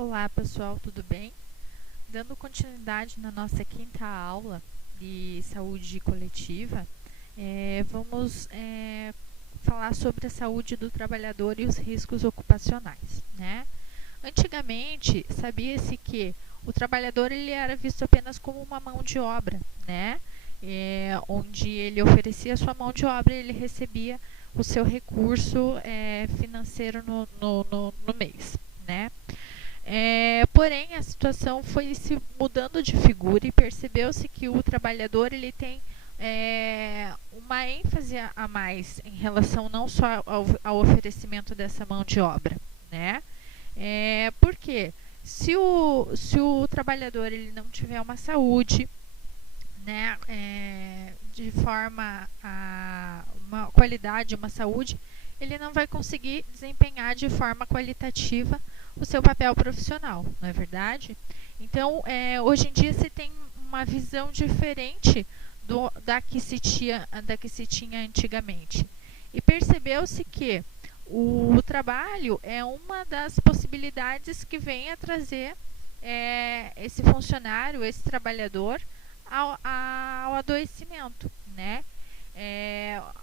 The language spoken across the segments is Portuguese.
Olá pessoal, tudo bem? Dando continuidade na nossa quinta aula de saúde coletiva, vamos falar sobre a saúde do trabalhador e os riscos ocupacionais, né? Antigamente, sabia-se que o trabalhador ele era visto apenas como uma mão de obra, né? Onde ele oferecia sua mão de obra e ele recebia o seu recurso financeiro no mês, né? Porém, a situação foi se mudando de figura e percebeu-se que o trabalhador ele tem uma ênfase a mais em relação não só ao oferecimento dessa mão de obra, né? Por quê? Se o trabalhador ele não tiver uma saúde, né, de forma a uma qualidade, uma saúde, ele não vai conseguir desempenhar de forma qualitativa o seu papel profissional, não é verdade? Então, hoje em dia se tem uma visão diferente da que se tinha antigamente. E percebeu-se que o trabalho é uma das possibilidades que vem a trazer esse funcionário, esse trabalhador, ao adoecimento, né?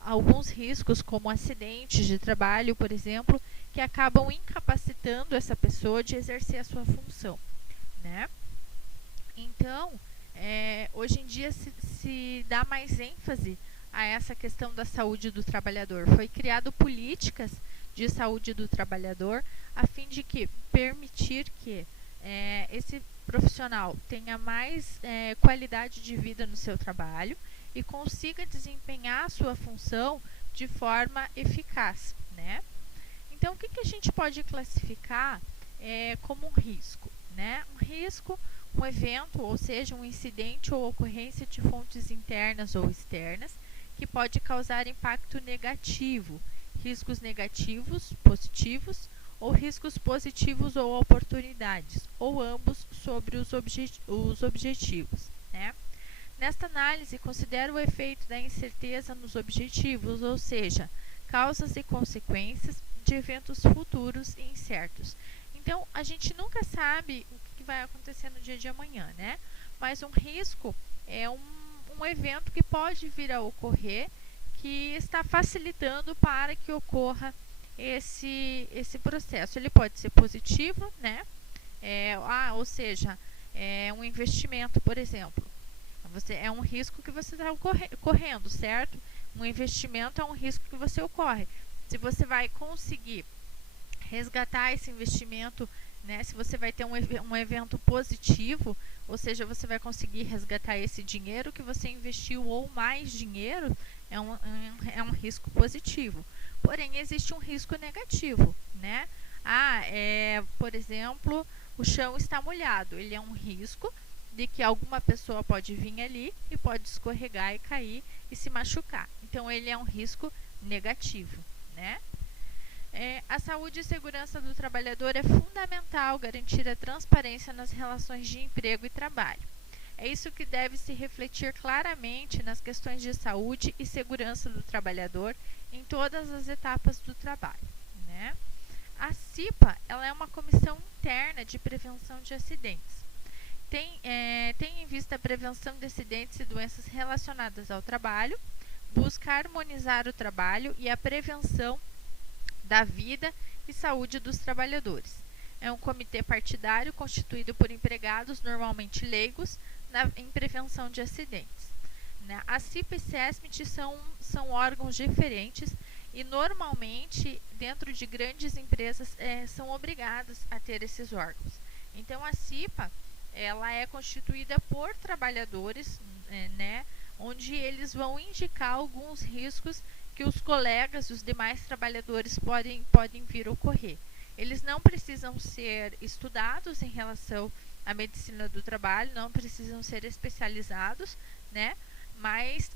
Alguns riscos, como acidentes de trabalho, por exemplo, que acabam incapacitando essa pessoa de exercer a sua função, né? Então, hoje em dia se dá mais ênfase a essa questão da saúde do trabalhador. Foi criado políticas de saúde do trabalhador a fim de que permitir que esse profissional tenha mais qualidade de vida no seu trabalho e consiga desempenhar a sua função de forma eficaz, né? Então, o que a gente pode classificar como um risco, né? Um risco, um evento, ou seja, um incidente ou ocorrência de fontes internas ou externas que pode causar impacto negativo, riscos negativos, positivos, ou riscos positivos ou oportunidades, ou ambos sobre os objetivos, né? Nesta análise, considero o efeito da incerteza nos objetivos, ou seja, causas e consequências de eventos futuros e incertos. Então, a gente nunca sabe o que vai acontecer no dia de amanhã, né? Mas um risco é um evento que pode vir a ocorrer, que está facilitando para que ocorra esse processo. Ele pode ser positivo, né? Ou seja, um investimento, por exemplo. É um risco que você está correndo, certo? Um investimento é um risco que você ocorre. Se você vai conseguir resgatar esse investimento, né, se você vai ter um evento positivo, ou seja, você vai conseguir resgatar esse dinheiro que você investiu ou mais dinheiro, é um risco positivo. Porém, existe um risco negativo, né? Por exemplo, o chão está molhado. Ele é um risco de que alguma pessoa pode vir ali e pode escorregar e cair e se machucar. Então, ele é um risco negativo, né? A saúde e segurança do trabalhador é fundamental garantir a transparência nas relações de emprego e trabalho. É isso que deve se refletir claramente nas questões de saúde e segurança do trabalhador em todas as etapas do trabalho, né? A CIPA ela é uma comissão interna de prevenção de acidentes. Tem em vista a prevenção de acidentes e doenças relacionadas ao trabalho, busca harmonizar o trabalho e a prevenção da vida e saúde dos trabalhadores. É um comitê partidário constituído por empregados, normalmente leigos, em prevenção de acidentes. A CIPA e SESMIT são órgãos diferentes e, normalmente, dentro de grandes empresas, são obrigadas a ter esses órgãos. Então, a CIPA ela é constituída por trabalhadores, né, onde eles vão indicar alguns riscos que os colegas, os demais trabalhadores podem vir a ocorrer. Eles não precisam ser estudados em relação à medicina do trabalho, não precisam ser especializados, né? Mas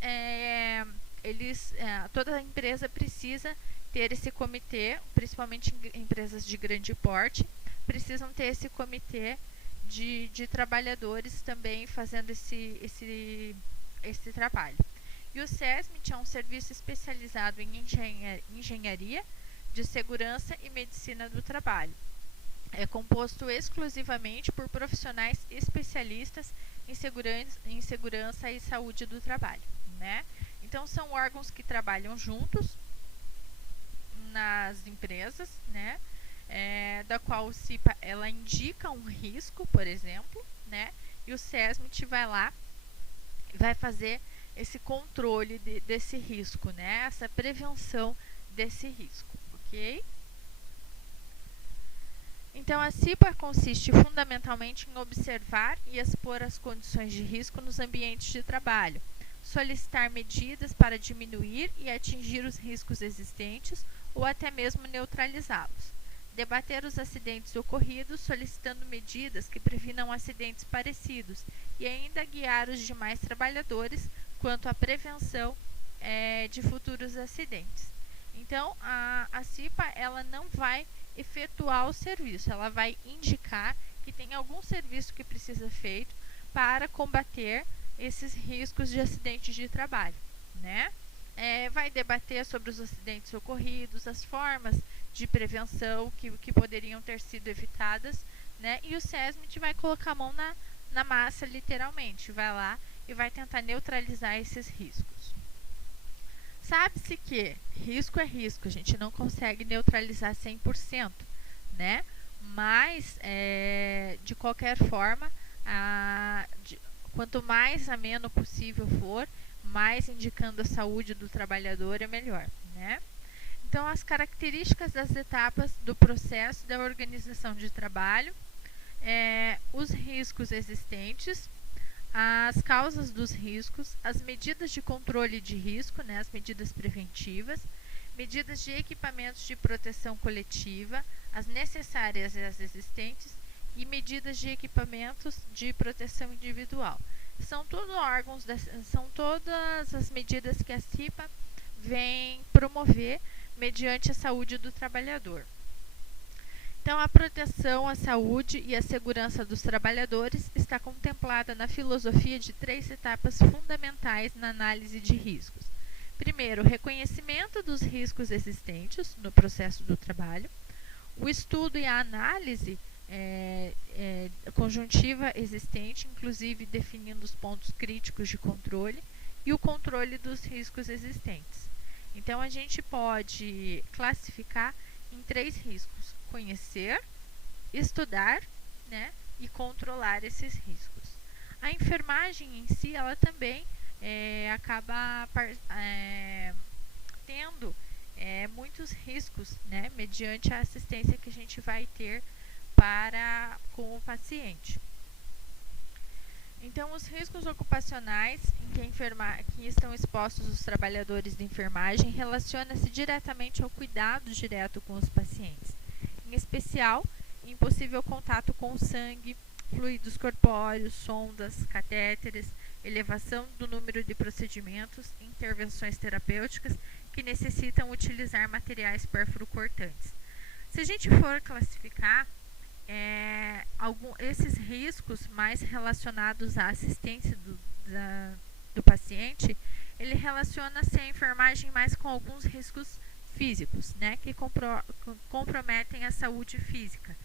toda a empresa precisa ter esse comitê, principalmente em empresas de grande porte, precisam ter esse comitê de trabalhadores também fazendo esse trabalho. E o SESMIT é um serviço especializado em engenharia de segurança e medicina do trabalho. é composto exclusivamente por profissionais especialistas em segurança e saúde do trabalho, né? Então, são órgãos que trabalham juntos nas empresas, né? Da qual o CIPA ela indica um risco, por exemplo, né? E o SESMIT vai lá e vai fazer esse controle desse risco, né? Essa prevenção desse risco, ok? Então, a CIPA consiste fundamentalmente em observar e expor as condições de risco nos ambientes de trabalho, solicitar medidas para diminuir e atingir os riscos existentes ou até mesmo neutralizá-los, debater os acidentes ocorridos, solicitando medidas que previnam acidentes parecidos e ainda guiar os demais trabalhadores quanto à prevenção de futuros acidentes. Então, a CIPA ela não vai efetuar o serviço, ela vai indicar que tem algum serviço que precisa ser feito para combater esses riscos de acidentes de trabalho, né? Vai debater sobre os acidentes ocorridos, as formas de prevenção que poderiam ter sido evitadas, né? E o SESMIT vai colocar a mão na massa, literalmente, vai lá e vai tentar neutralizar esses riscos. Sabe-se que risco é risco, a gente não consegue neutralizar 100%, né? Mas, de qualquer forma, quanto mais ameno possível for, mais indicando a saúde do trabalhador é melhor, né? Então, as características das etapas do processo da organização de trabalho, os riscos existentes, as causas dos riscos, as medidas de controle de risco, né, as medidas preventivas, medidas de equipamentos de proteção coletiva, as necessárias e as existentes, e medidas de equipamentos de proteção individual. São todas as medidas que a CIPA vem promover mediante a saúde do trabalhador. Então, a proteção à saúde e à segurança dos trabalhadores está contemplada na filosofia de 3 etapas fundamentais na análise de riscos. Primeiro, o reconhecimento dos riscos existentes no processo do trabalho, o estudo e a análise conjuntiva existente, inclusive definindo os pontos críticos de controle, e o controle dos riscos existentes. Então, a gente pode classificar em 3 riscos: conhecer, estudar, né, e controlar esses riscos. A enfermagem em si, ela também acaba tendo muitos riscos, né, mediante a assistência que a gente vai ter com o paciente. Então, os riscos ocupacionais em que estão expostos os trabalhadores de enfermagem relaciona-se diretamente ao cuidado direto com os pacientes, em especial em possível contato com o sangue, fluidos corpóreos, sondas, catéteres, elevação do número de procedimentos e intervenções terapêuticas que necessitam utilizar materiais perfurocortantes. Se a gente for classificar esses riscos mais relacionados à assistência do paciente, ele relaciona-se à enfermagem mais com alguns riscos físicos, né, que comprometem a saúde física.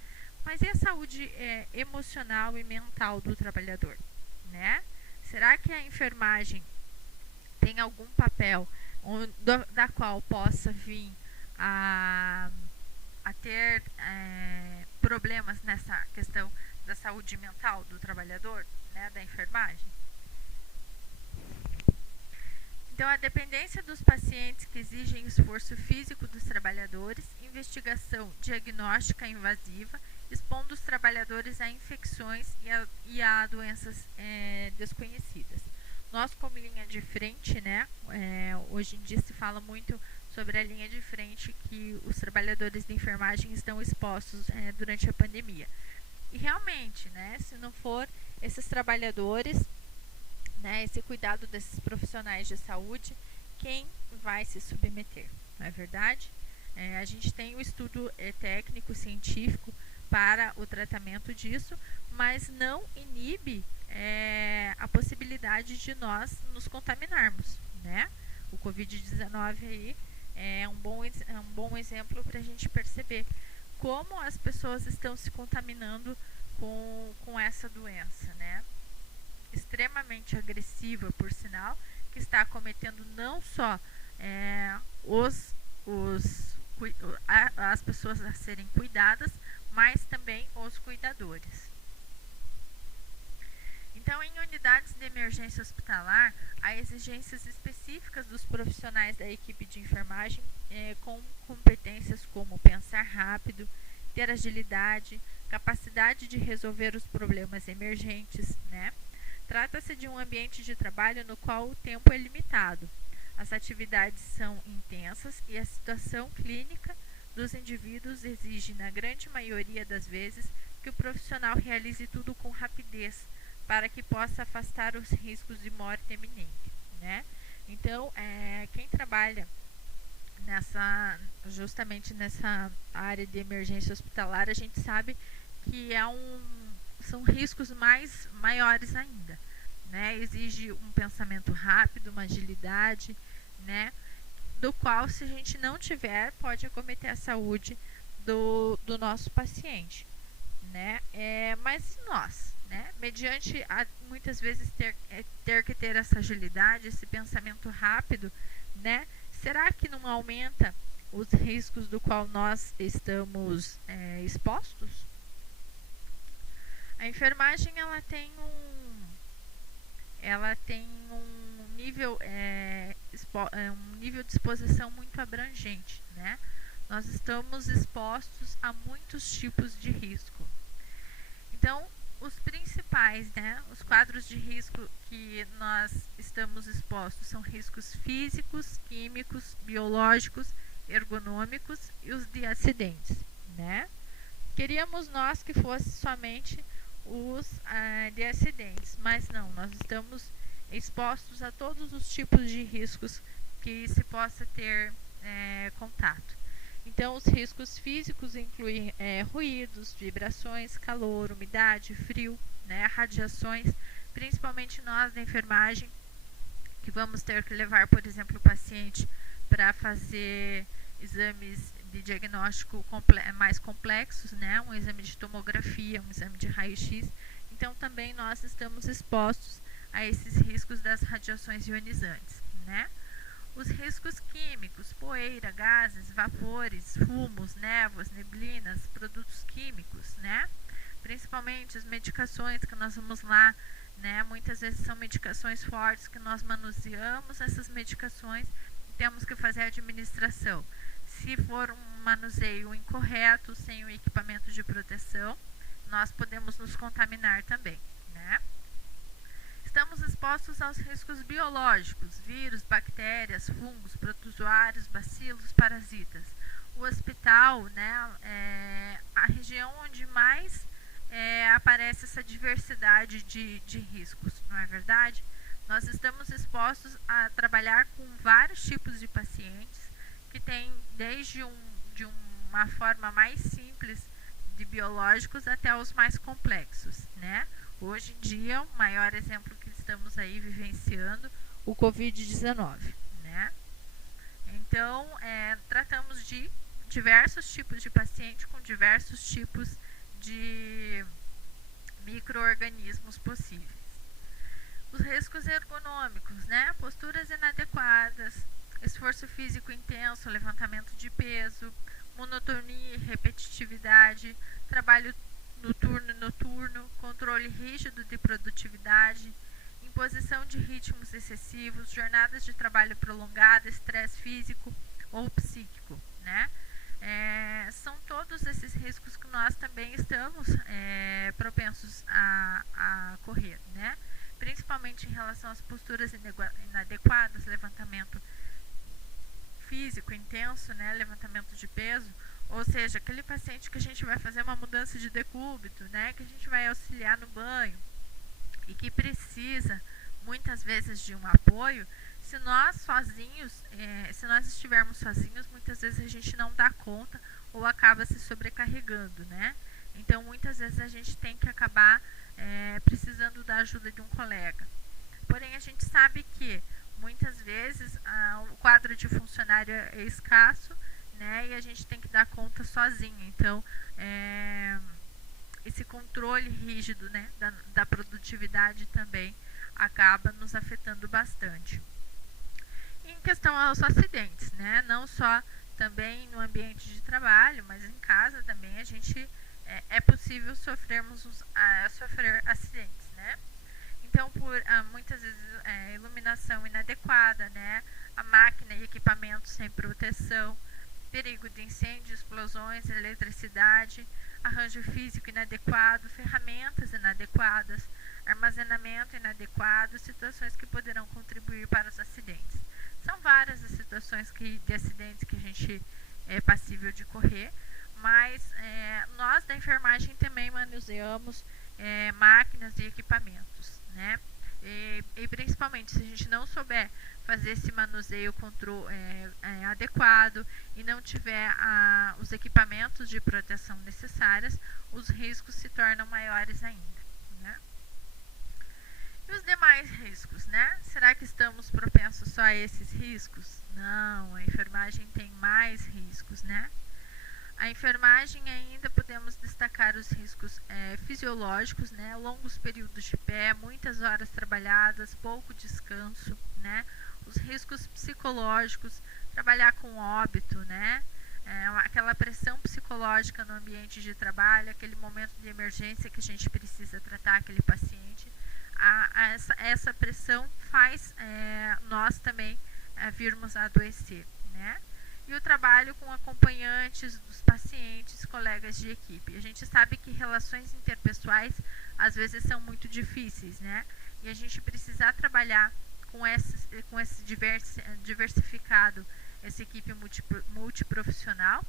Mas e a saúde emocional e mental do trabalhador, né? Será que a enfermagem tem algum papel da qual possa vir a ter problemas nessa questão da saúde mental do trabalhador, né, da enfermagem? Então, a dependência dos pacientes que exigem esforço físico dos trabalhadores, investigação diagnóstica invasiva, expondo os trabalhadores a infecções e a doenças desconhecidas. Nós, como linha de frente, né, hoje em dia se fala muito sobre a linha de frente que os trabalhadores de enfermagem estão expostos durante a pandemia. E realmente, né, se não for esses trabalhadores, né, esse cuidado desses profissionais de saúde, quem vai se submeter, não é verdade? A gente tem o estudo técnico, científico para o tratamento disso, mas não inibe a possibilidade de nós nos contaminarmos, né? O Covid-19 aí é um bom exemplo para a gente perceber como as pessoas estão se contaminando com essa doença, né? Extremamente agressiva, por sinal, que está acometendo não só as pessoas a serem cuidadas, mas também os cuidadores. Então, em unidades de emergência hospitalar, há exigências específicas dos profissionais da equipe de enfermagem com competências como pensar rápido, ter agilidade, capacidade de resolver os problemas emergentes, né? Trata-se de um ambiente de trabalho no qual o tempo é limitado. As atividades são intensas e a situação clínica dos indivíduos exige, na grande maioria das vezes, que o profissional realize tudo com rapidez, para que possa afastar os riscos de morte iminente, né? Então, quem trabalha justamente nessa área de emergência hospitalar, a gente sabe que são riscos maiores ainda, né? Exige um pensamento rápido, uma agilidade, né? Do qual, se a gente não tiver, pode acometer a saúde do nosso paciente, né? Mas nós, né? Mediante muitas vezes ter que ter essa agilidade, esse pensamento rápido, né? Será que não aumenta os riscos do qual nós estamos expostos? A enfermagem ela tem um nível de exposição muito abrangente, né? Nós estamos expostos a muitos tipos de risco. Então, os principais, né, os quadros de risco que nós estamos expostos são riscos físicos, químicos, biológicos, ergonômicos e os de acidentes, né? Queríamos nós que fosse somente os de acidentes, mas não, nós estamos expostos a todos os tipos de riscos que se possa ter contato. Então, os riscos físicos incluem ruídos, vibrações, calor, umidade, frio, né, radiações, principalmente nós da enfermagem, que vamos ter que levar, por exemplo, o paciente para fazer exames de diagnóstico mais complexos, né, um exame de tomografia, um exame de raio-x. Então, também nós estamos expostos a esses riscos das radiações ionizantes, né? Os riscos químicos, poeira, gases, vapores, fumos, névoas, neblinas, produtos químicos, né? Principalmente as medicações que nós vamos lá, né? Muitas vezes são medicações fortes que nós manuseamos essas medicações e temos que fazer a administração. Se for um manuseio incorreto, sem o equipamento de proteção, nós podemos nos contaminar também, né? Estamos expostos aos riscos biológicos, vírus, bactérias, fungos, protozoários, bacilos, parasitas. O hospital, né, é a região onde mais aparece essa diversidade de riscos, não é verdade? Nós estamos expostos a trabalhar com vários tipos de pacientes, que tem desde de uma forma mais simples de biológicos até os mais complexos, né? Hoje em dia, o maior exemplo que estamos aí vivenciando, o Covid-19, né? Então, tratamos de diversos tipos de paciente com diversos tipos de micro-organismos possíveis. Os riscos ergonômicos, né? Posturas inadequadas, esforço físico intenso, levantamento de peso, monotonia e repetitividade, trabalho noturno, controle rígido de produtividade, imposição de ritmos excessivos, jornadas de trabalho prolongada, estresse físico ou psíquico, né? São todos esses riscos que nós também estamos propensos a correr, né? Principalmente em relação às posturas inadequadas, levantamento físico intenso, né? Levantamento de peso, ou seja, aquele paciente que a gente vai fazer uma mudança de decúbito, né? Que a gente vai auxiliar no banho e que precisa muitas vezes de um apoio. Se nós estivermos sozinhos, muitas vezes a gente não dá conta ou acaba se sobrecarregando, né? Então, muitas vezes a gente tem que acabar precisando da ajuda de um colega. Porém, a gente sabe que muitas vezes o quadro de funcionário é escasso, né, e a gente tem que dar conta sozinho. Então, esse controle rígido, né, da produtividade também acaba nos afetando bastante. E em questão aos acidentes, né, não só também no ambiente de trabalho, mas em casa também a gente é possível sofrer acidentes, né? Então, por muitas vezes iluminação inadequada, né, a máquina e equipamentos sem proteção, perigo de incêndio, explosões, eletricidade, arranjo físico inadequado, ferramentas inadequadas, armazenamento inadequado, situações que poderão contribuir para os acidentes. São várias as situações de acidentes que a gente é passível de correr, mas nós da enfermagem também manuseamos máquinas e equipamentos, né? E principalmente se a gente não souber fazer esse manuseio adequado e não tiver os equipamentos de proteção necessários, os riscos se tornam maiores ainda, né? E os demais riscos, né? Será que estamos propensos só a esses riscos? Não, a enfermagem tem mais riscos, né? A enfermagem ainda podemos destacar os riscos fisiológicos, né? Longos períodos de pé, muitas horas trabalhadas, pouco descanso, né? Os riscos psicológicos, trabalhar com óbito, né? Aquela pressão psicológica no ambiente de trabalho, aquele momento de emergência que a gente precisa tratar aquele paciente. Essa pressão faz nós também virmos a adoecer, né? E o trabalho com acompanhantes dos pacientes, colegas de equipe. A gente sabe que relações interpessoais às vezes são muito difíceis, né? E a gente precisa trabalhar com esse diversificado, essa equipe multiprofissional,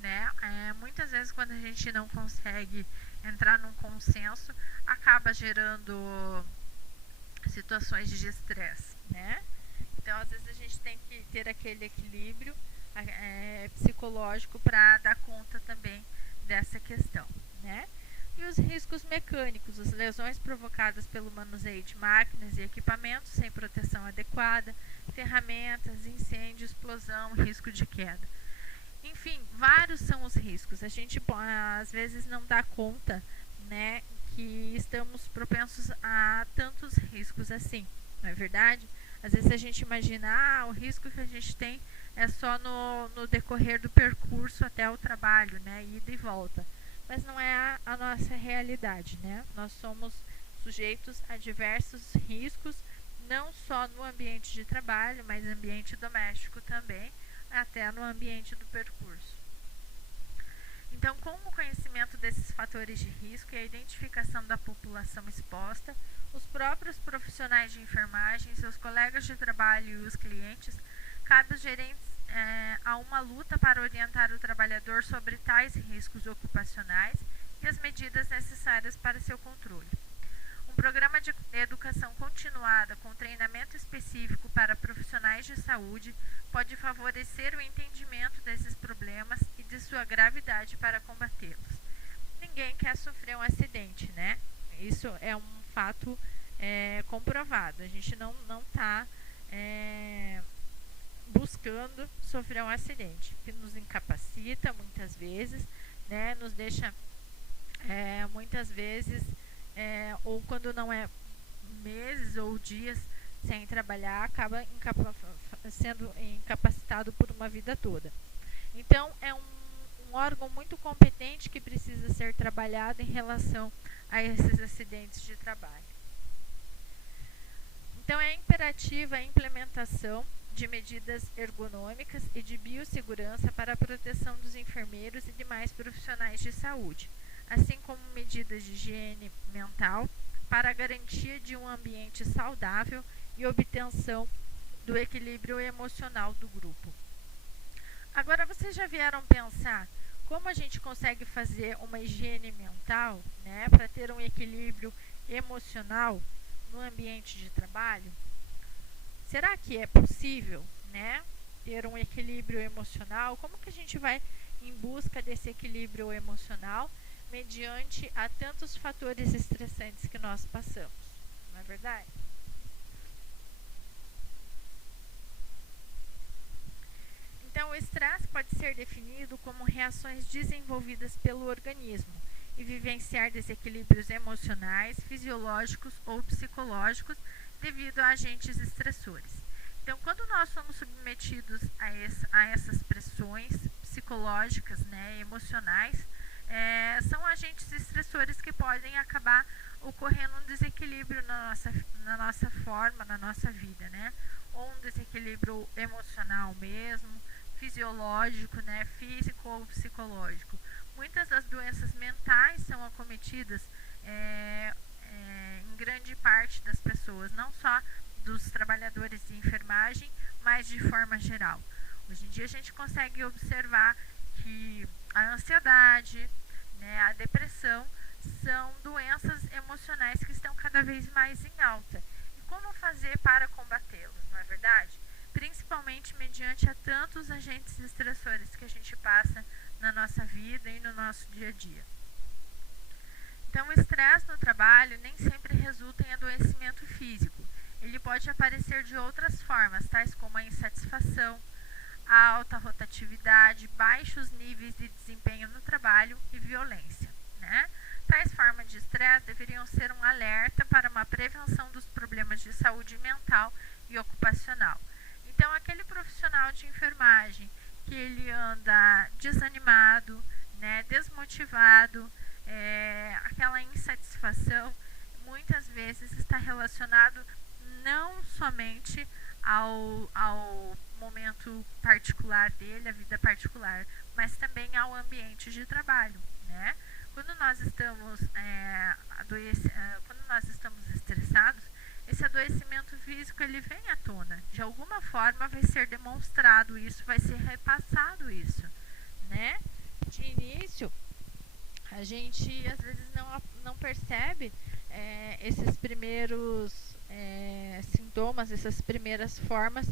né? Muitas vezes quando a gente não consegue entrar num consenso, acaba gerando situações de estresse, né? Então, às vezes a gente tem que ter aquele equilíbrio psicológico para dar conta também dessa questão, né? E os riscos mecânicos, as lesões provocadas pelo manuseio de máquinas e equipamentos sem proteção adequada, ferramentas, incêndio, explosão, risco de queda. Enfim, vários são os riscos. A gente às vezes não dá conta, né, que estamos propensos a tantos riscos assim, não é verdade? Às vezes a gente imagina, o risco que a gente tem é só no decorrer do percurso até o trabalho, né, ida e volta. Mas não é a nossa realidade, né? Nós somos sujeitos a diversos riscos, não só no ambiente de trabalho, mas no ambiente doméstico também, até no ambiente do percurso. Então, com o conhecimento desses fatores de risco e a identificação da população exposta, os próprios profissionais de enfermagem, seus colegas de trabalho e os clientes, cabe aos gerentes a uma luta para orientar o trabalhador sobre tais riscos ocupacionais e as medidas necessárias para seu controle. Um programa de educação continuada com treinamento específico para profissionais de saúde pode favorecer o entendimento desses problemas e de sua gravidade para combatê-los. Ninguém quer sofrer um acidente, né? Isso é um fato comprovado. A gente não está buscando sofrer um acidente, que nos incapacita muitas vezes, né? Nos deixa muitas vezes, ou quando não é meses ou dias sem trabalhar, acaba sendo incapacitado por uma vida toda. Então, é um órgão muito competente que precisa ser trabalhado em relação a esses acidentes de trabalho. Então, é imperativa a implementação de medidas ergonômicas e de biossegurança para a proteção dos enfermeiros e demais profissionais de saúde, assim como medidas de higiene mental para a garantia de um ambiente saudável e obtenção do equilíbrio emocional do grupo. Agora, vocês já vieram pensar como a gente consegue fazer uma higiene mental, né, para ter um equilíbrio emocional no ambiente de trabalho? Será que é possível, né, ter um equilíbrio emocional? Como que a gente vai em busca desse equilíbrio emocional mediante a tantos fatores estressantes que nós passamos? Não é verdade? Então, o estresse pode ser definido como reações desenvolvidas pelo organismo e vivenciar desequilíbrios emocionais, fisiológicos ou psicológicos devido a agentes estressores. Então, quando nós somos submetidos a essas pressões psicológicas, né, emocionais, são agentes estressores que podem acabar ocorrendo um desequilíbrio na nossa forma, na nossa vida, né? Ou um desequilíbrio emocional mesmo, fisiológico, né, físico ou psicológico. Muitas das doenças mentais são acometidas em grande parte das pessoas, não só dos trabalhadores de enfermagem, mas de forma geral. Hoje em dia a gente consegue observar que a ansiedade, né, a depressão são doenças emocionais que estão cada vez mais em alta. E como fazer para combatê-las, não é verdade? Principalmente mediante a tantos agentes estressores que a gente passa na nossa vida e no nosso dia a dia. Então, o estresse no trabalho nem sempre resulta em adoecimento físico. Ele pode aparecer de outras formas, tais como a insatisfação, a alta rotatividade, baixos níveis de desempenho no trabalho e violência, né? Tais formas de estresse deveriam ser um alerta para uma prevenção dos problemas de saúde mental e ocupacional. Então, aquele profissional de enfermagem que ele anda desanimado, né, desmotivado, aquela insatisfação, muitas vezes está relacionado não somente ao momento particular dele, a vida particular, mas também ao ambiente de trabalho, né? Quando nós estamos estressados, esse adoecimento físico ele vem à tona. De alguma forma vai ser demonstrado isso, vai ser repassado isso, né? De início, a gente às vezes não percebe esses primeiros sintomas, essas primeiras formas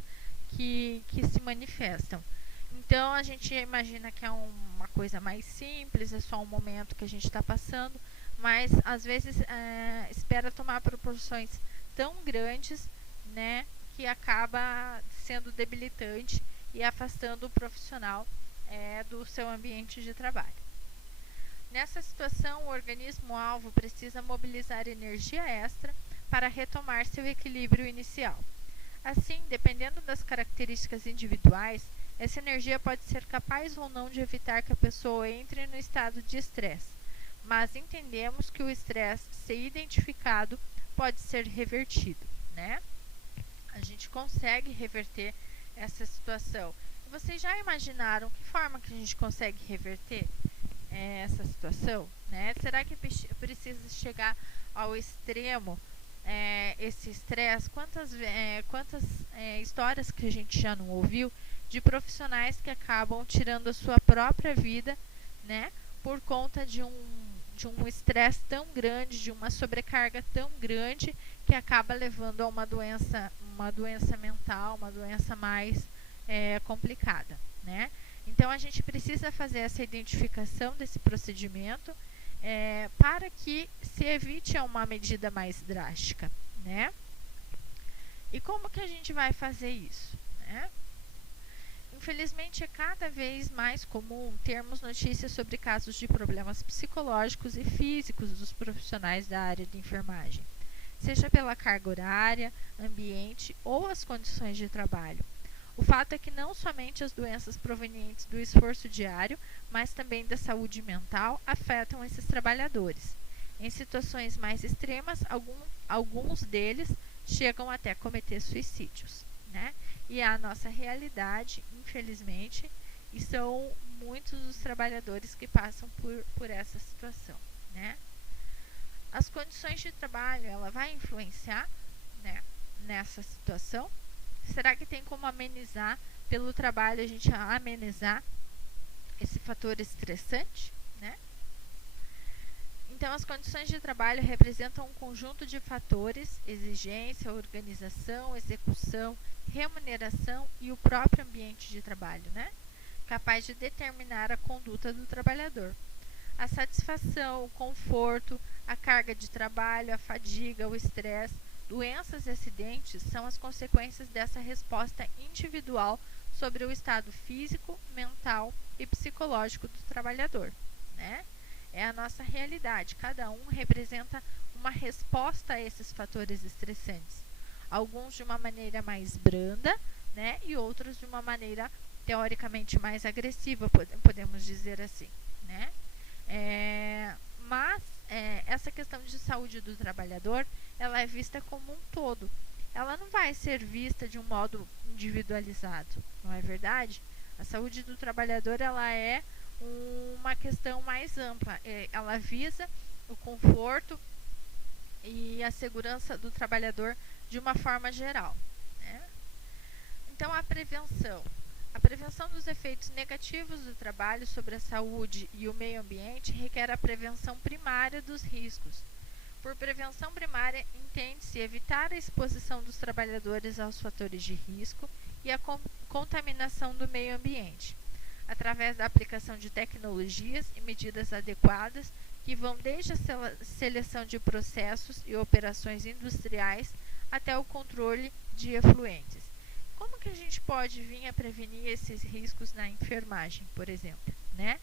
que se manifestam. Então a gente imagina que é uma coisa mais simples, é só um momento que a gente está passando, mas às vezes espera tomar proporções tão grandes, né, que acaba sendo debilitante e afastando o profissional do seu ambiente de trabalho. Nessa situação, o organismo-alvo precisa mobilizar energia extra para retomar seu equilíbrio inicial. Assim, dependendo das características individuais, essa energia pode ser capaz ou não de evitar que a pessoa entre no estado de estresse, mas entendemos que o estresse, se identificado, pode ser revertido, né? A gente consegue reverter essa situação. Vocês já imaginaram que forma que a gente consegue reverter essa situação, né? Será que precisa chegar ao extremo esse estresse? Quantas histórias que a gente já não ouviu de profissionais que acabam tirando a sua própria vida, né? Por conta de um estresse tão grande, de uma sobrecarga tão grande que acaba levando a uma doença mental, uma doença mais complicada, né? Então a gente precisa fazer essa identificação desse procedimento para que se evite uma medida mais drástica, né? E como que a gente vai fazer isso, né? Infelizmente é cada vez mais comum termos notícias sobre casos de problemas psicológicos e físicos dos profissionais da área de enfermagem, seja pela carga horária, ambiente ou as condições de trabalho. O fato é que não somente as doenças provenientes do esforço diário, mas também da saúde mental afetam esses trabalhadores. Em situações mais extremas, alguns deles chegam até a cometer suicídios, né? E a nossa realidade, infelizmente, e são muitos os trabalhadores que passam por essa situação, né? As condições de trabalho, ela vai influenciar, né, nessa situação? Será que tem como amenizar, pelo trabalho, a gente amenizar esse fator estressante, né? Então, as condições de trabalho representam um conjunto de fatores: exigência, organização, execução, remuneração e o próprio ambiente de trabalho, né? Capaz de determinar a conduta do trabalhador. A satisfação, o conforto, a carga de trabalho, a fadiga, o estresse, doenças e acidentes são as consequências dessa resposta individual sobre o estado físico, mental e psicológico do trabalhador, né? É a nossa realidade, cada um representa uma resposta a esses fatores estressantes, alguns de uma maneira mais branda, né, e outros de uma maneira teoricamente mais agressiva, podemos dizer assim, né? Mas essa questão de saúde do trabalhador, ela é vista como um todo. Ela não vai ser vista de um modo individualizado, não é verdade? A saúde do trabalhador, ela é uma questão mais ampla. Ela visa o conforto e a segurança do trabalhador de uma forma geral, né? Então, a prevenção. A prevenção dos efeitos negativos do trabalho sobre a saúde e o meio ambiente requer a prevenção primária dos riscos. Por prevenção primária, entende-se evitar a exposição dos trabalhadores aos fatores de risco e a contaminação do meio ambiente, através da aplicação de tecnologias e medidas adequadas que vão desde a seleção de processos e operações industriais até o controle de efluentes. Como que a gente pode vir a prevenir esses riscos na enfermagem, por exemplo, né?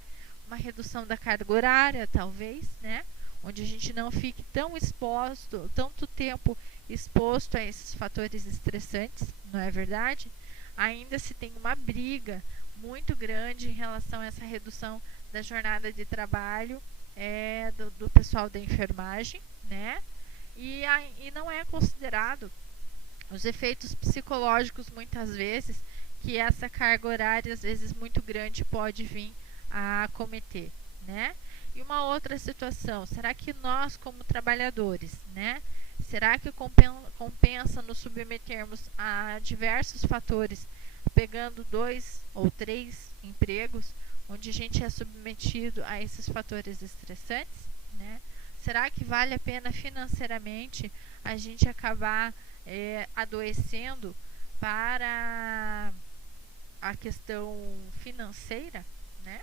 Uma redução da carga horária, talvez, né? Onde a gente não fique tão exposto, tanto tempo exposto a esses fatores estressantes, não é verdade? Ainda se tem uma briga muito grande em relação a essa redução da jornada de trabalho do pessoal da enfermagem, né? E não é considerado os efeitos psicológicos, muitas vezes, que essa carga horária, às vezes muito grande, pode vir a acometer, né? E uma outra situação, será que nós, como trabalhadores, né? Será que compensa nos submetermos a diversos fatores, pegando 2 ou 3 empregos, onde a gente é submetido a esses fatores estressantes, né? Será que vale a pena financeiramente a gente acabar adoecendo para a questão financeira, né?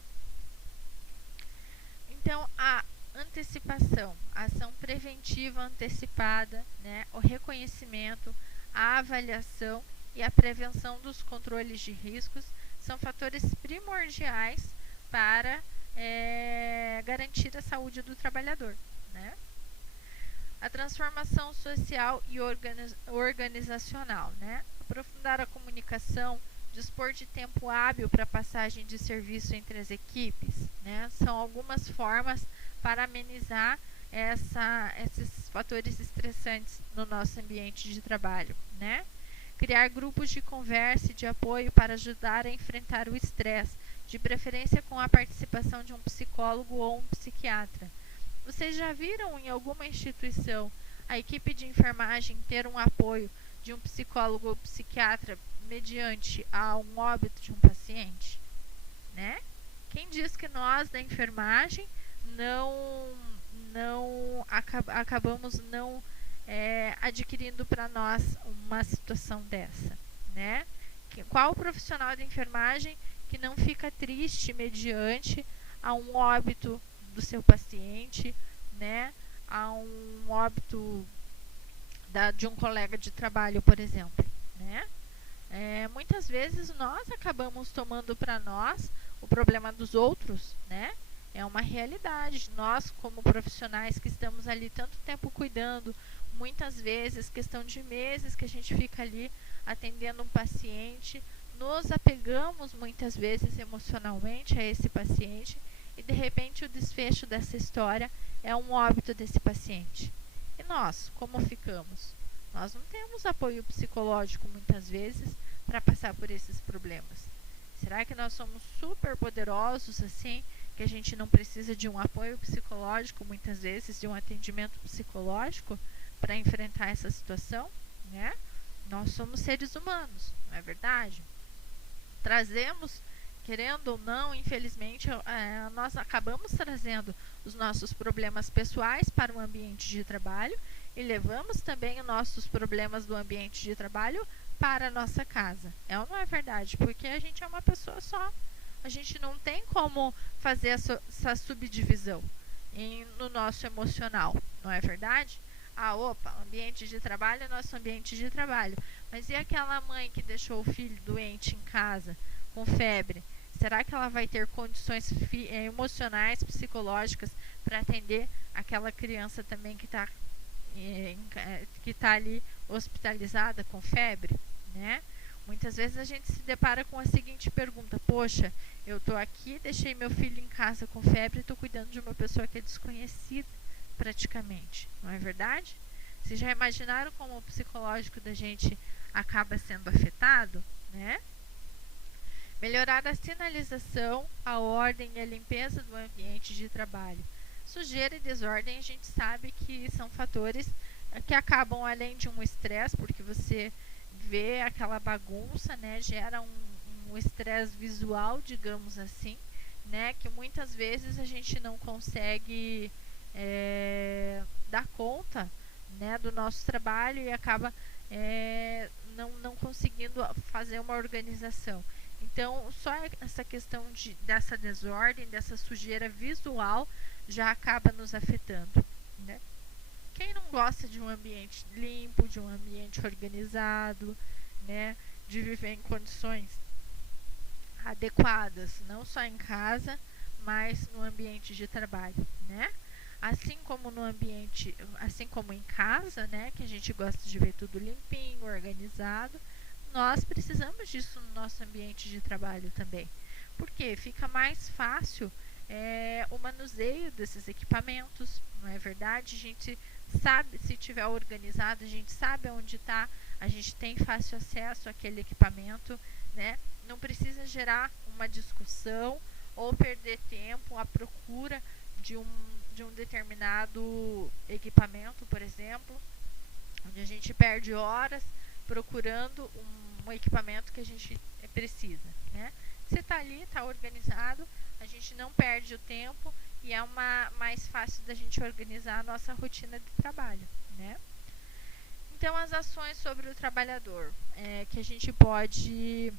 Então, a antecipação, a ação preventiva antecipada, né? O reconhecimento, a avaliação e a prevenção dos controles de riscos são fatores primordiais para garantir a saúde do trabalhador, né? A transformação social e organizacional, né? Aprofundar a comunicação, dispor de tempo hábil para a passagem de serviço entre as equipes, né? São algumas formas para amenizar esses fatores estressantes no nosso ambiente de trabalho, né? Criar grupos de conversa e de apoio para ajudar a enfrentar o estresse, de preferência com a participação de um psicólogo ou um psiquiatra. Vocês já viram em alguma instituição a equipe de enfermagem ter um apoio de um psicólogo ou psiquiatra mediante a um óbito de um paciente, né? Quem diz que nós da enfermagem acabamos não adquirindo para nós uma situação dessa, né? Qual profissional da enfermagem que não fica triste mediante a um óbito do seu paciente, né? A um óbito de um colega de trabalho, por exemplo, né? Muitas vezes nós acabamos tomando para nós o problema dos outros, né? É uma realidade. Nós, como profissionais que estamos ali tanto tempo cuidando, muitas vezes, questão de meses que a gente fica ali atendendo um paciente, nos apegamos muitas vezes emocionalmente a esse paciente e de repente o desfecho dessa história é um óbito desse paciente. E nós, como ficamos? Nós não temos apoio psicológico muitas vezes para passar por esses problemas. Será que nós somos super poderosos assim, que a gente não precisa de um apoio psicológico muitas vezes, de um atendimento psicológico para enfrentar essa situação, né? Nós somos seres humanos, não é verdade? Trazemos, querendo ou não, infelizmente, nós acabamos trazendo os nossos problemas pessoais para o ambiente de trabalho e levamos também os nossos problemas do ambiente de trabalho para a nossa casa. É ou não é verdade? Porque a gente é uma pessoa só. A gente não tem como fazer essa subdivisão no nosso emocional, não é verdade? Opa, ambiente de trabalho é nosso ambiente de trabalho. Mas e aquela mãe que deixou o filho doente em casa, com febre? Será que ela vai ter condições emocionais, psicológicas para atender aquela criança também que tá ali hospitalizada com febre, né? Muitas vezes a gente se depara com a seguinte pergunta: poxa, eu tô aqui, deixei meu filho em casa com febre e tô cuidando de uma pessoa que é desconhecida praticamente, não é verdade? Vocês já imaginaram como o psicológico da gente acaba sendo afetado, né? Melhorar a sinalização, a ordem e a limpeza do ambiente de trabalho. Sujeira e desordem, a gente sabe que são fatores que acabam além de um estresse, porque você vê aquela bagunça, né, gera um estresse visual, digamos assim, né, que muitas vezes a gente não consegue dar conta, né, do nosso trabalho e acaba não conseguindo fazer uma organização. Então, só essa questão dessa desordem, dessa sujeira visual, já acaba nos afetando, né? Quem não gosta de um ambiente limpo, de um ambiente organizado, né? De viver em condições adequadas, não só em casa, mas no ambiente de trabalho, né? Assim como no ambiente, assim como em casa, né, que a gente gosta de ver tudo limpinho, organizado, nós precisamos disso no nosso ambiente de trabalho também. Porque fica mais fácil o manuseio desses equipamentos, não é verdade? A gente sabe, se tiver organizado, a gente sabe onde está, a gente tem fácil acesso àquele equipamento, né? Não precisa gerar uma discussão ou perder tempo à procura de um determinado equipamento, por exemplo, onde a gente perde horas procurando um equipamento que a gente precisa, né? Se está ali, está organizado, a gente não perde o tempo e é mais fácil da gente organizar a nossa rotina de trabalho, né? Então, as ações sobre o trabalhador que a gente pode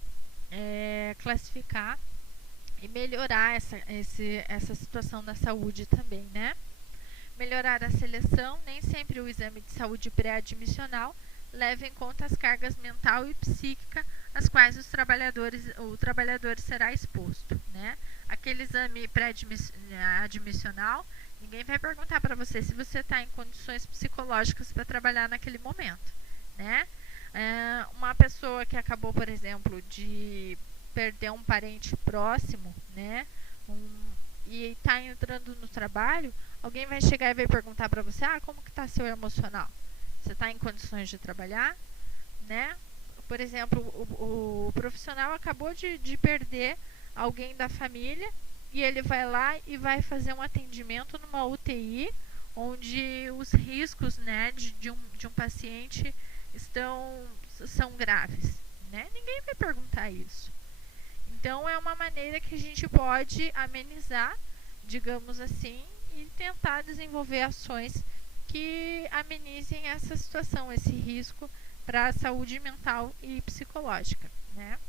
classificar e melhorar essa situação da saúde também, né? Melhorar a seleção, nem sempre o exame de saúde pré-admissional leva em conta as cargas mental e psíquica às quais o trabalhador será exposto, né? Aquele exame pré-admissional, ninguém vai perguntar para você se você está em condições psicológicas para trabalhar naquele momento, né? Uma pessoa que acabou, por exemplo, de perder um parente próximo, né? E está entrando no trabalho, alguém vai chegar e vai perguntar para você: como que está seu emocional? Você está em condições de trabalhar, né? Por exemplo, o profissional acabou de perder alguém da família e ele vai lá e vai fazer um atendimento numa UTI, onde os riscos, né, de um paciente são graves, né? Ninguém vai perguntar isso. Então, é uma maneira que a gente pode amenizar, digamos assim, e tentar desenvolver ações que amenizem essa situação, esse risco para a saúde mental e psicológica, né?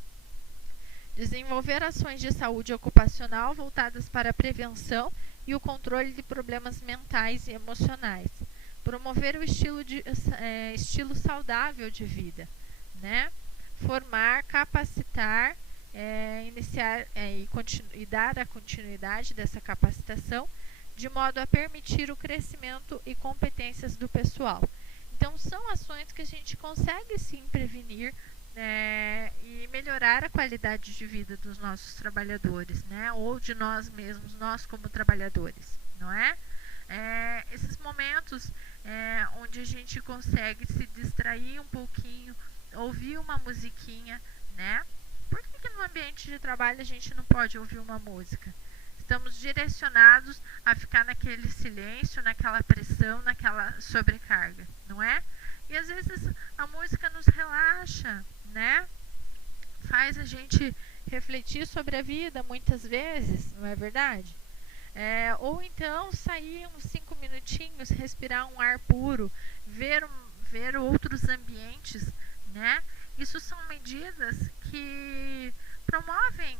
Desenvolver ações de saúde ocupacional voltadas para a prevenção e o controle de problemas mentais e emocionais. Promover o estilo saudável de vida, né? Formar, capacitar, iniciar e dar a continuidade dessa capacitação de modo a permitir o crescimento e competências do pessoal. Então, são ações que a gente consegue sim prevenir e melhorar a qualidade de vida dos nossos trabalhadores, né? Ou de nós mesmos, nós como trabalhadores, não é? Esses momentos onde a gente consegue se distrair um pouquinho, ouvir uma musiquinha, né? Por que no ambiente de trabalho a gente não pode ouvir uma música? Estamos direcionados a ficar naquele silêncio, naquela pressão, naquela sobrecarga, não é? E às vezes a música nos relaxa, né? Faz a gente refletir sobre a vida muitas vezes, não é verdade? Ou então sair uns 5 minutinhos, respirar um ar puro, ver outros ambientes, né? Isso são medidas que promovem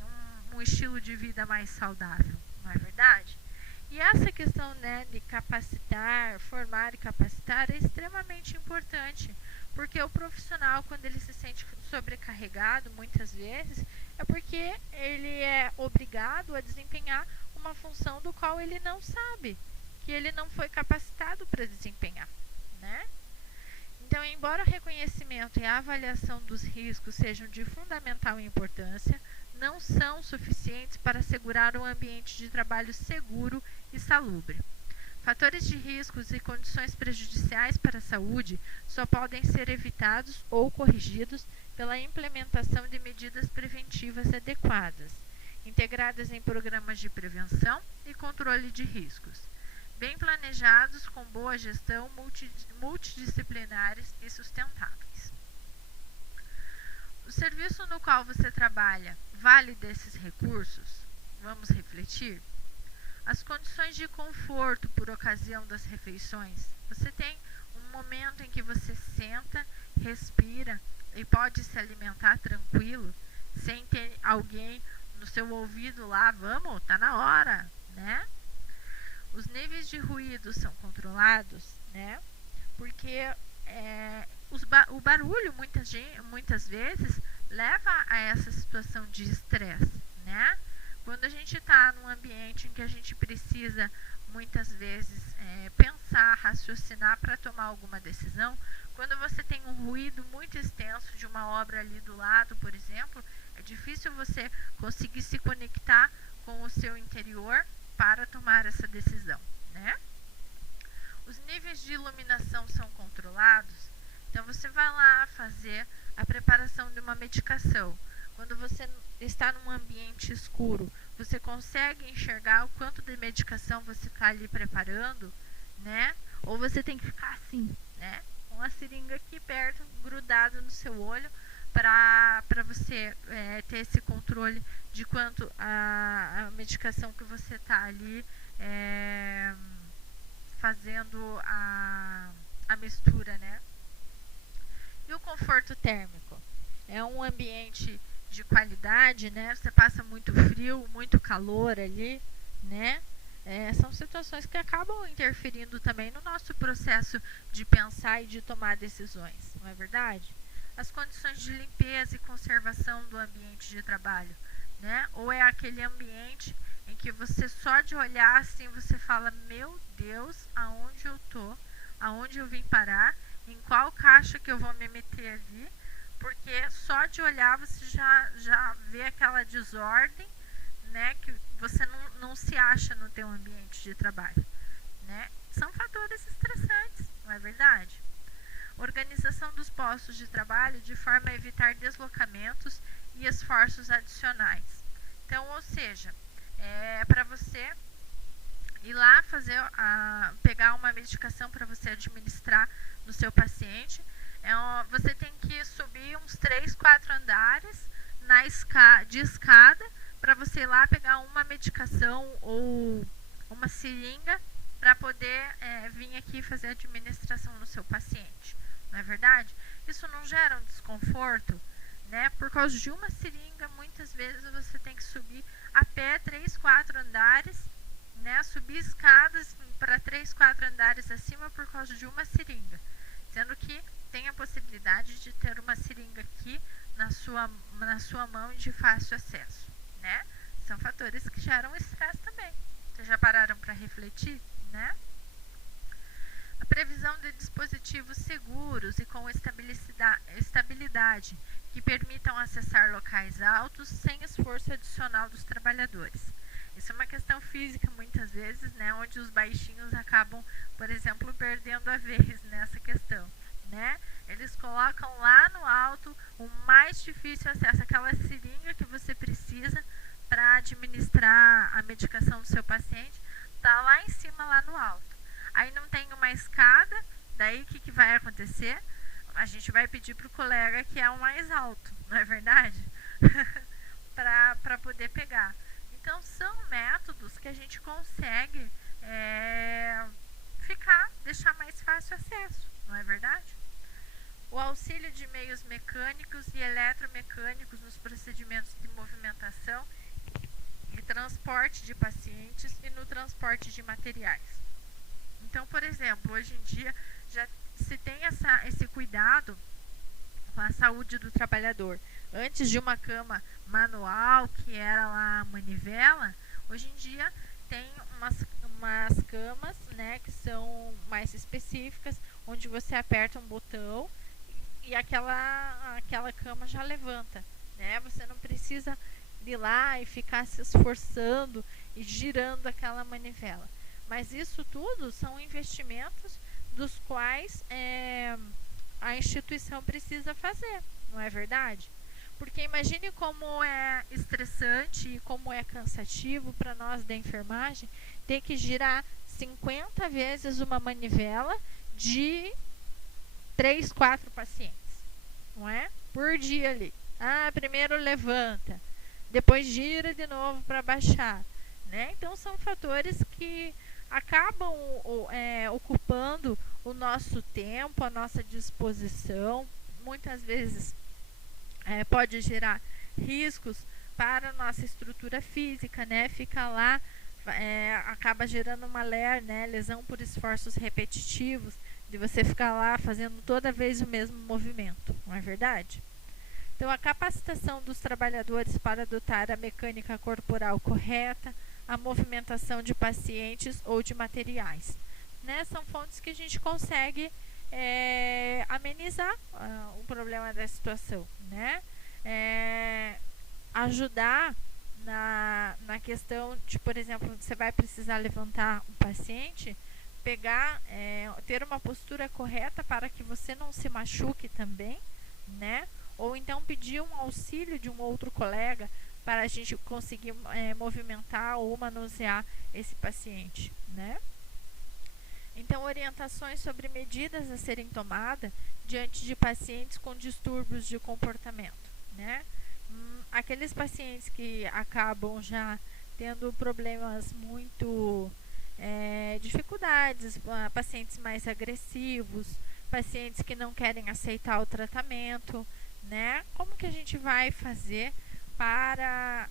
um estilo de vida mais saudável, não é verdade? E essa questão, né, de capacitar, formar e capacitar é extremamente importante, porque o profissional, quando ele se sente sobrecarregado, muitas vezes, é porque ele é obrigado a desempenhar uma função do qual ele não sabe, que ele não foi capacitado para desempenhar, né? Então, embora o reconhecimento e a avaliação dos riscos sejam de fundamental importância, não são suficientes para assegurar um ambiente de trabalho seguro e salubre. Fatores de riscos e condições prejudiciais para a saúde só podem ser evitados ou corrigidos pela implementação de medidas preventivas adequadas, integradas em programas de prevenção e controle de riscos, bem planejados, com boa gestão, multidisciplinares e sustentáveis. O serviço no qual você trabalha vale desses recursos? Vamos refletir? As condições de conforto por ocasião das refeições. Você tem um momento em que você senta, respira e pode se alimentar tranquilo, sem ter alguém no seu ouvido lá, vamos, tá na hora, né? Os níveis de ruído são controlados, né? Porque o barulho muitas vezes leva a essa situação de estresse, né? Quando a gente está num ambiente em que a gente precisa muitas vezes pensar, raciocinar para tomar alguma decisão, quando você tem um ruído muito extenso de uma obra ali do lado, por exemplo, é difícil você conseguir se conectar com o seu interior para tomar essa decisão, né? Os níveis de iluminação são controlados, então você vai lá fazer a preparação de uma medicação. Quando você está num ambiente escuro, você consegue enxergar o quanto de medicação você está ali preparando, né? Ou você tem que ficar assim, né? Com a seringa aqui perto, grudada no seu olho, para você ter esse controle de quanto a medicação que você está ali fazendo a mistura, né? E o conforto térmico? É um ambiente de qualidade, né? Você passa muito frio, muito calor ali, né? São situações que acabam interferindo também no nosso processo de pensar e de tomar decisões, não é verdade? As condições de limpeza e conservação do ambiente de trabalho, né? Ou é aquele ambiente em que você só de olhar assim você fala, meu Deus, aonde eu tô, aonde eu vim parar, em qual caixa que eu vou me meter ali, porque só de olhar você já vê aquela desordem, né, que você não se acha no teu ambiente de trabalho, né? São fatores estressantes, não é verdade? Organização dos postos de trabalho de forma a evitar deslocamentos e esforços adicionais. Então, ou seja, para você ir lá pegar uma medicação para você administrar no seu paciente, você tem que subir uns 3, 4 andares de escada para você ir lá pegar uma medicação ou uma seringa para poder vir aqui fazer a administração no seu paciente, não é verdade? Isso não gera um desconforto, né? Por causa de uma seringa, muitas vezes você tem que subir a pé 3, 4 andares, né? Subir escadas para 3, 4 andares acima por causa de uma seringa, sendo que tem a possibilidade de ter uma seringa aqui na sua mão de fácil acesso, né? São fatores que geram estresse também. Vocês já pararam para refletir, né? A previsão de dispositivos seguros e com estabilidade que permitam acessar locais altos sem esforço adicional dos trabalhadores. Isso é uma questão física muitas vezes, né, onde os baixinhos acabam, por exemplo, perdendo a vez nessa questão, né? Eles colocam lá no alto o mais difícil acesso, aquela seringa que você precisa para administrar a medicação do seu paciente, está lá em cima, lá no alto. Aí não tem uma escada, daí o que vai acontecer? A gente vai pedir para o colega que é o mais alto, não é verdade? para poder pegar. Então são métodos que a gente consegue deixar mais fácil acesso, não é verdade? O auxílio de meios mecânicos e eletromecânicos nos procedimentos de movimentação e transporte de pacientes e no transporte de materiais. Então, por exemplo, hoje em dia já se tem esse cuidado com a saúde do trabalhador. Antes de uma cama manual, que era lá a manivela, hoje em dia tem umas camas, né, que são mais específicas, onde você aperta um botão e aquela cama já levanta, né? Você não precisa ir lá e ficar se esforçando e girando aquela manivela. Mas isso tudo são investimentos dos quais a instituição precisa fazer, não é verdade? Porque imagine como é estressante e como é cansativo para nós da enfermagem ter que girar 50 vezes uma manivela de 3, 4 pacientes, não é? Por dia ali. Primeiro levanta, depois gira de novo para baixar, né? Então são fatores que acabam ocupando o nosso tempo, a nossa disposição. Muitas vezes pode gerar riscos para a nossa estrutura física, né? Fica lá, acaba gerando uma LER, né? Lesão por esforços repetitivos, de você ficar lá fazendo toda vez o mesmo movimento, não é verdade? Então, a capacitação dos trabalhadores para adotar a mecânica corporal correta, a movimentação de pacientes ou de materiais, né? São fontes que a gente consegue amenizar o problema da situação, né? Ajudar na questão de, por exemplo, você vai precisar levantar um paciente, ter uma postura correta para que você não se machuque também, né? Ou então pedir um auxílio de um outro colega para a gente conseguir movimentar ou manusear esse paciente, né? Então, orientações sobre medidas a serem tomadas diante de pacientes com distúrbios de comportamento, né? Aqueles pacientes que acabam já tendo problemas muito dificuldades, pacientes mais agressivos, pacientes que não querem aceitar o tratamento, né? Como que a gente vai fazer para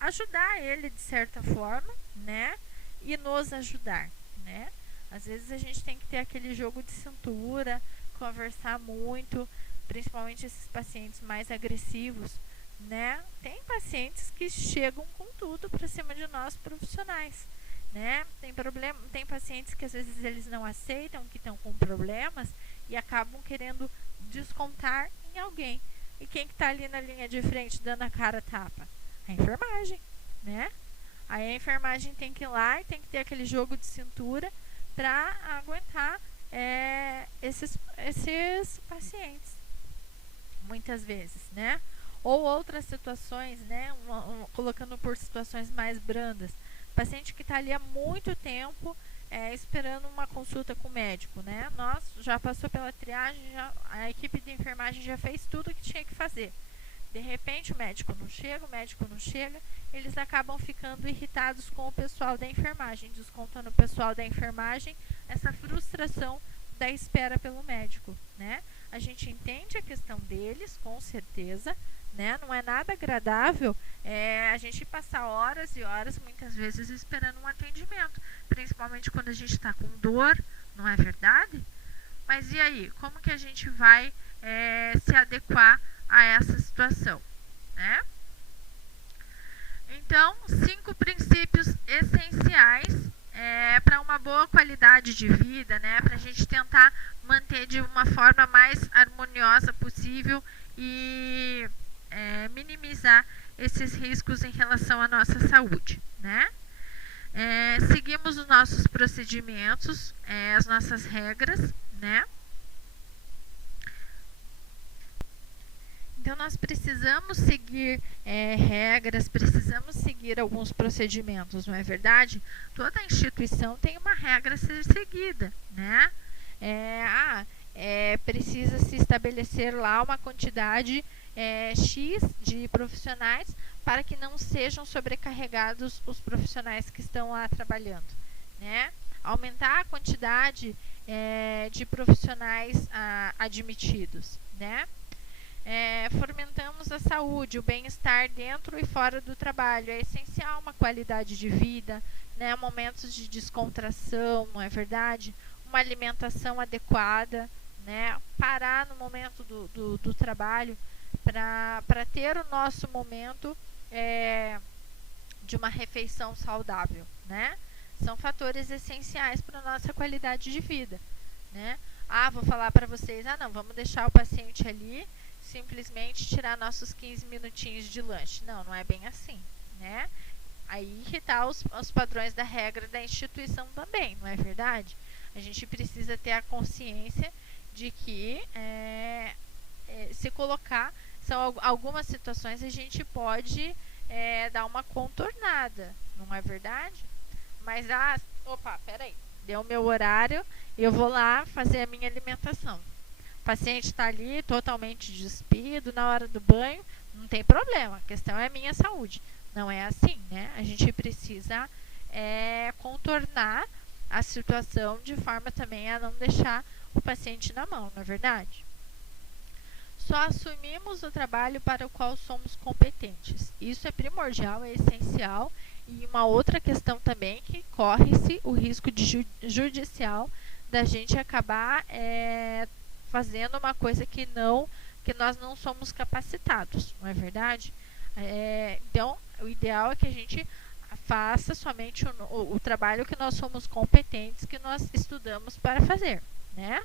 ajudar ele de certa forma, né? E nos ajudar, né? Às vezes a gente tem que ter aquele jogo de cintura, conversar muito, principalmente esses pacientes mais agressivos, né? Tem pacientes que chegam com tudo para cima de nós profissionais, né? Tem pacientes que às vezes eles não aceitam que estão com problemas e acabam querendo descontar em alguém. E quem que está ali na linha de frente dando a cara a tapa? A enfermagem, né? Aí a enfermagem tem que ir lá e tem que ter aquele jogo de cintura para aguentar esses pacientes, muitas vezes, né? Ou outras situações, né? Colocando por situações mais brandas, paciente que está ali há muito tempo esperando uma consulta com o médico, né? Nós já passou pela triagem, a equipe de enfermagem já fez tudo o que tinha que fazer. De repente o médico não chega, eles acabam ficando irritados com o pessoal da enfermagem, descontando o pessoal da enfermagem essa frustração da espera pelo médico, né? A gente entende a questão deles, com certeza, né? Não é nada agradável a gente passar horas e horas, muitas vezes, esperando um atendimento, principalmente quando a gente está com dor, não é verdade? Mas e aí, como que a gente vai se adequar a essa situação, né? Então, 5 princípios essenciais para uma boa qualidade de vida, né? Para a gente tentar manter de uma forma mais harmoniosa possível e minimizar esses riscos em relação à nossa saúde, né? Seguimos os nossos procedimentos, as nossas regras, né? Então, nós precisamos seguir regras, precisamos seguir alguns procedimentos, não é verdade? Toda instituição tem uma regra a ser seguida, né? Precisa se estabelecer lá uma quantidade X de profissionais para que não sejam sobrecarregados os profissionais que estão lá trabalhando, né? Aumentar a quantidade de profissionais admitidos, né? fomentamos a saúde, o bem-estar dentro e fora do trabalho. É essencial uma qualidade de vida, né? Momentos de descontração, não é verdade? Uma alimentação adequada, né? Parar no momento do trabalho para ter o nosso momento de uma refeição saudável, né? São fatores essenciais para a nossa qualidade de vida, né? Vou falar para vocês, não, vamos deixar o paciente ali, simplesmente tirar nossos 15 minutinhos de lanche. Não, não é bem assim, né? Aí que tá os padrões da regra da instituição também, não é verdade? A gente precisa ter a consciência de que se colocar, são algumas situações a gente pode dar uma contornada, não é verdade? Mas, peraí, deu o meu horário, eu vou lá fazer a minha alimentação. O paciente está ali totalmente despido, na hora do banho, não tem problema, a questão é a minha saúde. Não é assim, né? A gente precisa contornar a situação de forma também a não deixar o paciente na mão, não é verdade? Só assumimos o trabalho para o qual somos competentes. Isso é primordial, é essencial. E uma outra questão também que corre-se o risco de judicial da gente acabar fazendo uma coisa que nós não somos capacitados, não é verdade? Então, o ideal é que a gente faça somente o trabalho que nós somos competentes, que nós estudamos para fazer, né?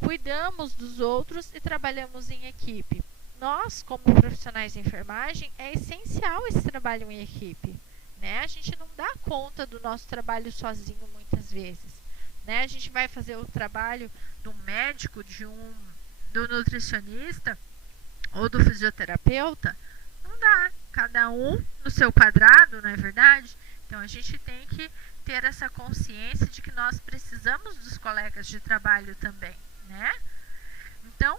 Cuidamos dos outros e trabalhamos em equipe. Nós, como profissionais de enfermagem, é essencial esse trabalho em equipe, né? A gente não dá conta do nosso trabalho sozinho muitas vezes, né? A gente vai fazer o trabalho do médico, do nutricionista ou do fisioterapeuta, não dá. Cada um no seu quadrado, não é verdade? Então, a gente tem que ter essa consciência de que nós precisamos dos colegas de trabalho também, né? Então,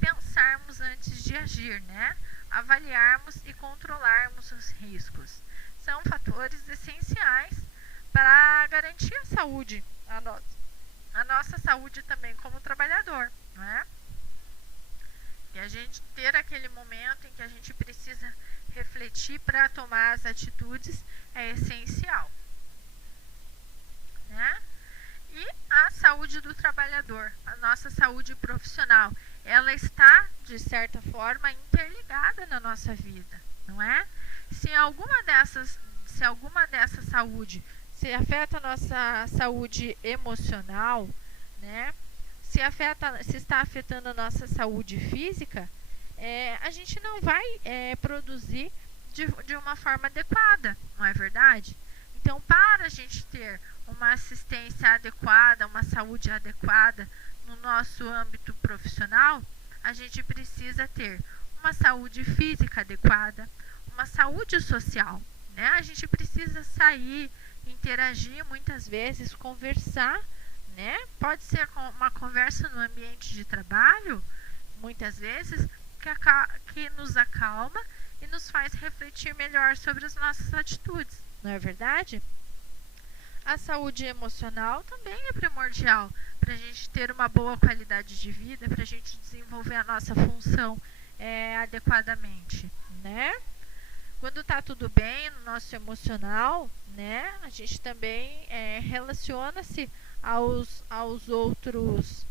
pensarmos antes de agir, né? Avaliarmos e controlarmos os riscos. São fatores essenciais para garantir a saúde, a nossa saúde também como trabalhador, não é? E a gente ter aquele momento em que a gente precisa refletir para tomar as atitudes é essencial, né? E a saúde do trabalhador, a nossa saúde profissional, ela está, de certa forma, interligada na nossa vida, não é? Se alguma dessa saúde se afeta a nossa saúde emocional, né? Se está afetando a nossa saúde física, a gente não vai produzir de uma forma adequada, não é verdade? Então, para a gente ter uma assistência adequada, uma saúde adequada no nosso âmbito profissional, a gente precisa ter uma saúde física adequada, uma saúde social, né? A gente precisa sair, interagir muitas vezes, conversar, né? Pode ser uma conversa no ambiente de trabalho, muitas vezes, que nos acalma e nos faz refletir melhor sobre as nossas atitudes, não é verdade? A saúde emocional também é primordial para a gente ter uma boa qualidade de vida, para a gente desenvolver a nossa função adequadamente, né? Quando está tudo bem no nosso emocional, né, a gente também relaciona-se aos outros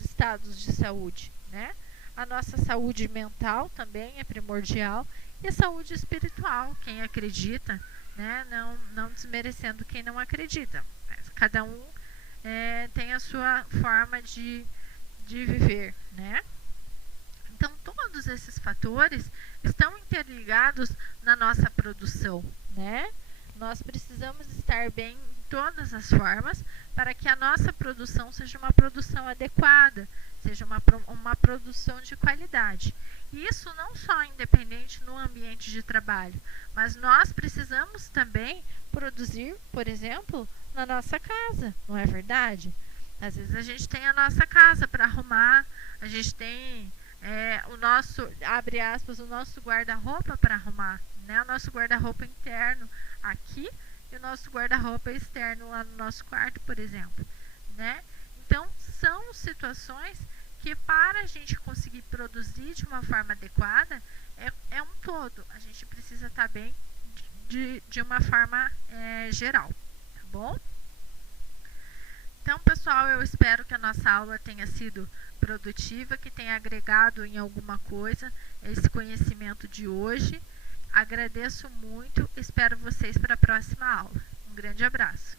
estados de saúde, né? A nossa saúde mental também é primordial e a saúde espiritual, quem acredita, né, não desmerecendo quem não acredita, mas cada um tem a sua forma de viver, né? Então, todos esses fatores estão interligados na nossa produção, né? Nós precisamos estar bem em todas as formas para que a nossa produção seja uma produção adequada, seja uma produção de qualidade. E isso não só independente no ambiente de trabalho, mas nós precisamos também produzir, por exemplo, na nossa casa, não é verdade? Às vezes a gente tem a nossa casa para arrumar, a gente tem o nosso, abre aspas, o nosso guarda-roupa para arrumar, né? O nosso guarda-roupa interno aqui e o nosso guarda-roupa externo lá no nosso quarto, por exemplo, né? Então, são situações que para a gente conseguir produzir de uma forma adequada, é um todo. A gente precisa estar bem de uma forma geral, tá bom? Então, pessoal, eu espero que a nossa aula tenha sido produtiva, que tenha agregado em alguma coisa esse conhecimento de hoje. Agradeço muito, espero vocês para a próxima aula. Um grande abraço.